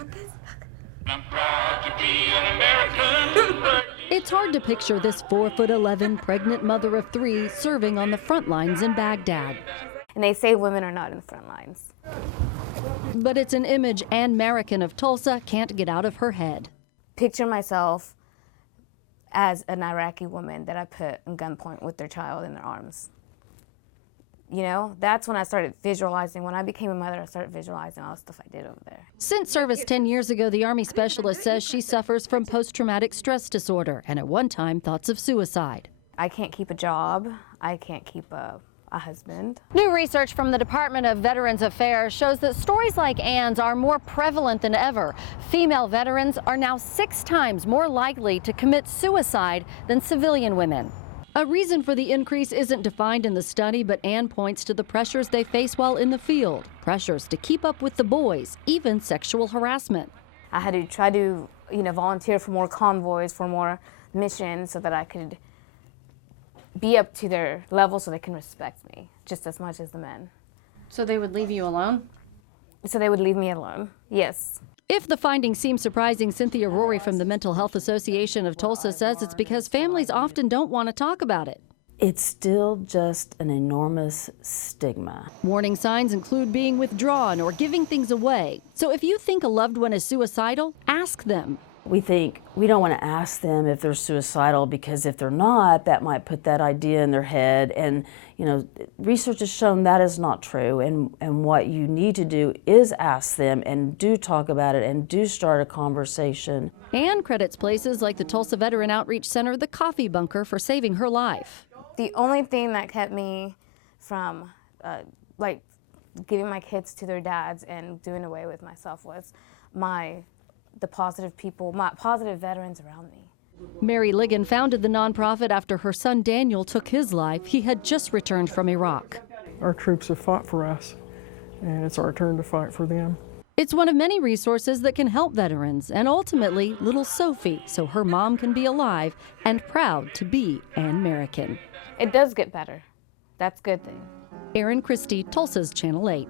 want this? I'm proud to be an American. It's hard to picture this 4'11" pregnant mother of 3 serving on the front lines in Baghdad. And they say women are not in the front lines. But it's an image Ann Marican of Tulsa can't get out of her head. Picture myself as an Iraqi woman that I put in gunpoint with their child in their arms. You know, that's when I started visualizing. When I became a mother, I started visualizing all the stuff I did over there. Since service 10 years ago, the Army specialist says she suffers from post-traumatic stress disorder and at one time thoughts of suicide. I can't keep a job. I can't keep a husband. New research from the Department of Veterans Affairs shows that stories like Ann's are more prevalent than ever. Female veterans are now 6 times more likely to commit suicide than civilian women. A reason for the increase isn't defined in the study, but Ann points to the pressures they face while in the field. Pressures to keep up with the boys, even sexual harassment. I had to try to, volunteer for more convoys, for more missions so that I could be up to their level so they can respect me just as much as the men. So they would leave you alone? So they would leave me alone, yes. If the findings seem surprising, Cynthia Rory from the Mental Health Association of Tulsa says it's because families often don't want to talk about it. It's still just an enormous stigma. Warning signs include being withdrawn or giving things away. So if you think a loved one is suicidal, ask them. We don't want to ask them if they're suicidal because if they're not, that might put that idea in their head. And, research has shown that is not true. And what you need to do is ask them and do talk about it and do start a conversation. Ann credits places like the Tulsa Veteran Outreach Center, the Coffee Bunker, for saving her life. The only thing that kept me from, giving my kids to their dads and doing away with myself was the positive people, my positive veterans around me. Mary Ligon founded the nonprofit after her son Daniel took his life. He had just returned from Iraq. Our troops have fought for us, and it's our turn to fight for them. It's one of many resources that can help veterans and ultimately little Sophie so her mom can be alive and proud to be an American. It does get better. That's a good thing. Erin Christy, Tulsa's Channel 8.